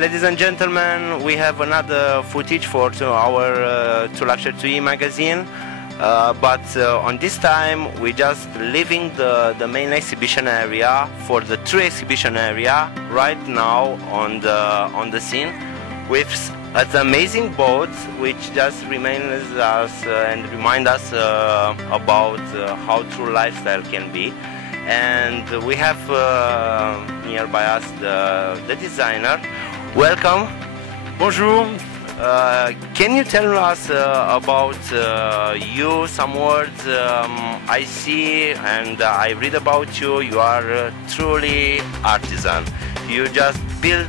ladies and gentlemen, we have another footage for our To Lecture 2E magazine. But on this time, we're just leaving the main exhibition area for the true exhibition area right now on the scene with an amazing boat which just reminds us and remind us about how true lifestyle can be. And we have nearby us the designer. Welcome. Bonjour. Can you tell us about you, some words? I see and I read about you. You are truly artisan. You just built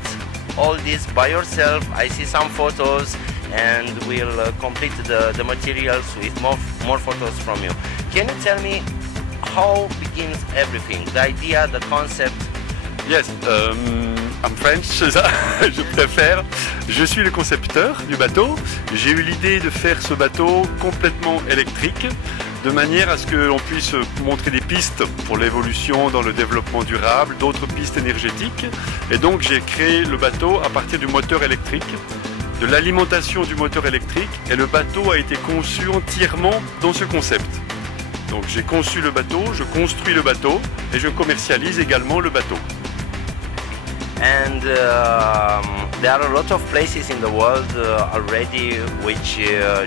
all this by yourself. I see some photos and we'll complete the materials with more photos from you. Can you tell me how begins everything? The idea, the concept? Yes, I'm French, je préfère. Je suis le concepteur du bateau. J'ai eu l'idée de faire ce bateau complètement électrique, de manière à ce que l'on puisse montrer des pistes pour l'évolution dans le développement durable, d'autres pistes énergétiques. Et donc j'ai créé le bateau à partir du moteur électrique, de l'alimentation du moteur électrique, et le bateau a été conçu entièrement dans ce concept. Donc j'ai conçu le bateau, je construis le bateau et je commercialise également le bateau. And there are a lot of places in the world already which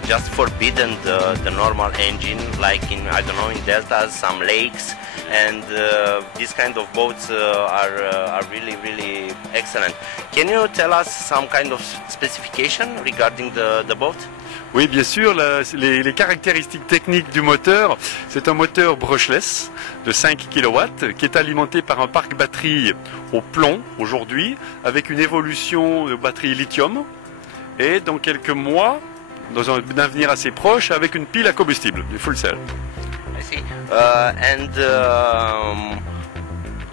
just forbidden the normal engine, like in, I don't know, in deltas, some lakes, and these kind of boats are really excellent. Can you tell us some kind of specification regarding the boat? Oui, bien sûr, les caractéristiques techniques du moteur, c'est un moteur brushless de 5 kW qui est alimenté par un parc batterie au plomb aujourd'hui avec une évolution de batterie lithium et dans quelques mois, dans un avenir assez proche, avec une pile à combustible, du full cell. I see.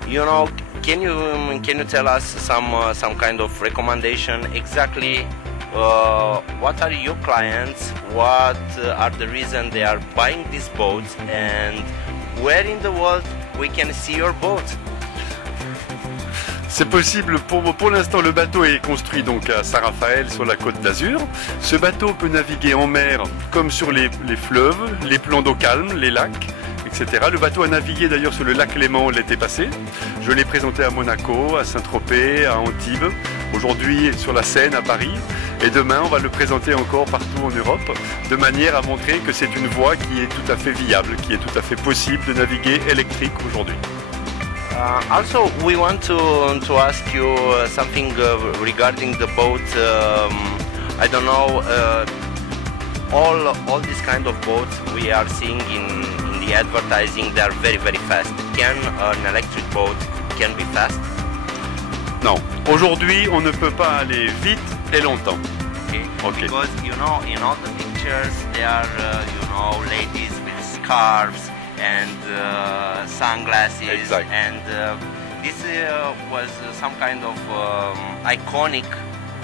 You know, can you tell us some kind of recommendation exactly? What are your clients? What are the reasons they are buying these boats? And where in the world we can see your boat? C'est possible, pour l'instant le bateau est construit donc à Saint-Raphaël sur la côte d'Azur. Ce bateau peut naviguer en mer comme sur les fleuves, les plans d'eau calme, les lacs, etc. Le bateau a navigué d'ailleurs sur le lac Léman l'été passé. Je l'ai présenté à Monaco, à Saint-Tropez, à Antibes, aujourd'hui sur la Seine à Paris. Et demain on va le présenter encore partout en Europe, de manière à montrer que c'est une voie qui est tout à fait viable, qui est tout à fait possible de naviguer électrique aujourd'hui. Also, we want to ask you something regarding the boat. I don't know, all these kind of boats we are seeing in the advertising, they are very fast. Can an electric boat can be fast? Non, aujourd'hui on ne peut pas aller vite et longtemps. Okay. Because you know, in all the pictures there are you know, ladies with scarves and sunglasses. Exactly. And this was some kind of iconic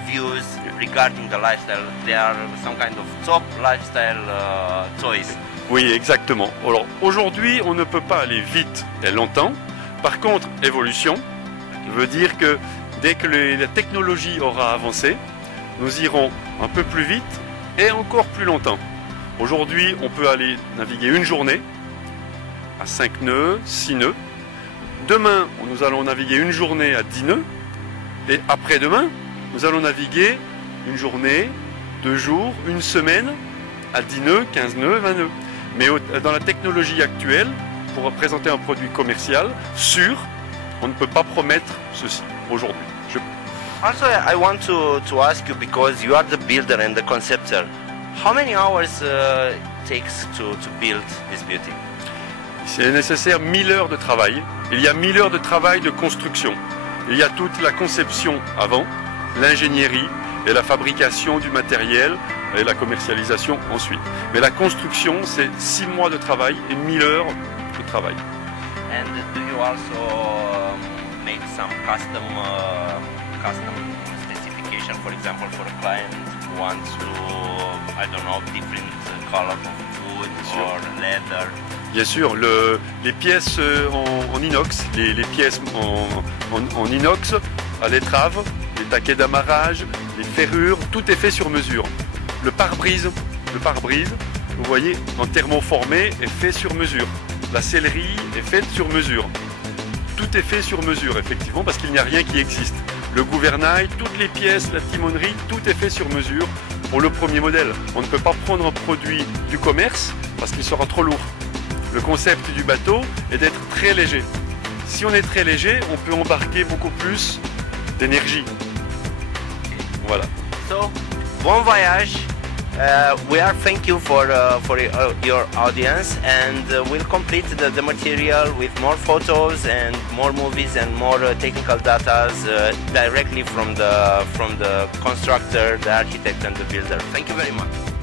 views regarding the lifestyle. There are some kind of top lifestyle toys. Oui, exactement. Alors aujourd'hui on ne peut pas aller vite et longtemps. Par contre, évolution veut dire que dès que la technologie aura avancé, nous irons un peu plus vite et encore plus longtemps. Aujourd'hui, on peut aller naviguer une journée à 5 nœuds, 6 nœuds. Demain, nous allons naviguer une journée à 10 nœuds. Et après-demain, nous allons naviguer une journée, 2 jours, une semaine à 10 nœuds, 15 nœuds, 20 nœuds. Mais dans la technologie actuelle, pour présenter un produit commercial sûr, on ne peut pas promettre ceci aujourd'hui. Also, I want to ask you, because you are the builder and the conceptor, how many hours takes to build this beauty? C'est nécessaire 1000 heures de travail. Il y a 1000 heures de travail de construction. Il y a toute la conception avant, l'ingénierie et la fabrication du matériel et la commercialisation ensuite. Mais la construction, c'est 6 mois de travail et 1000 heures de travail. And do you also make some custom specification, for example, for a client who wants to, I don't know, different color of wood or leather? Bien sûr, les pièces en inox, les pièces en inox à l'étrave les taquets d'amarrage, les ferrures, tout est fait sur mesure. Le pare-brise, vous voyez, en thermoformé est fait sur mesure. La sellerie est faite sur mesure. Tout est fait sur mesure, effectivement, parce qu'il n'y a rien qui existe. Le gouvernail, toutes les pièces, la timonerie, tout est fait sur mesure pour le premier modèle. On ne peut pas prendre un produit du commerce parce qu'il sera trop lourd. Le concept du bateau est d'être très léger. Si on est très léger, on peut embarquer beaucoup plus d'énergie. Voilà. So, bon voyage. We are thank you for your audience, and we'll complete the material with more photos and more movies and more technical data directly from the constructor, the architect, and the builder. Thank you very much.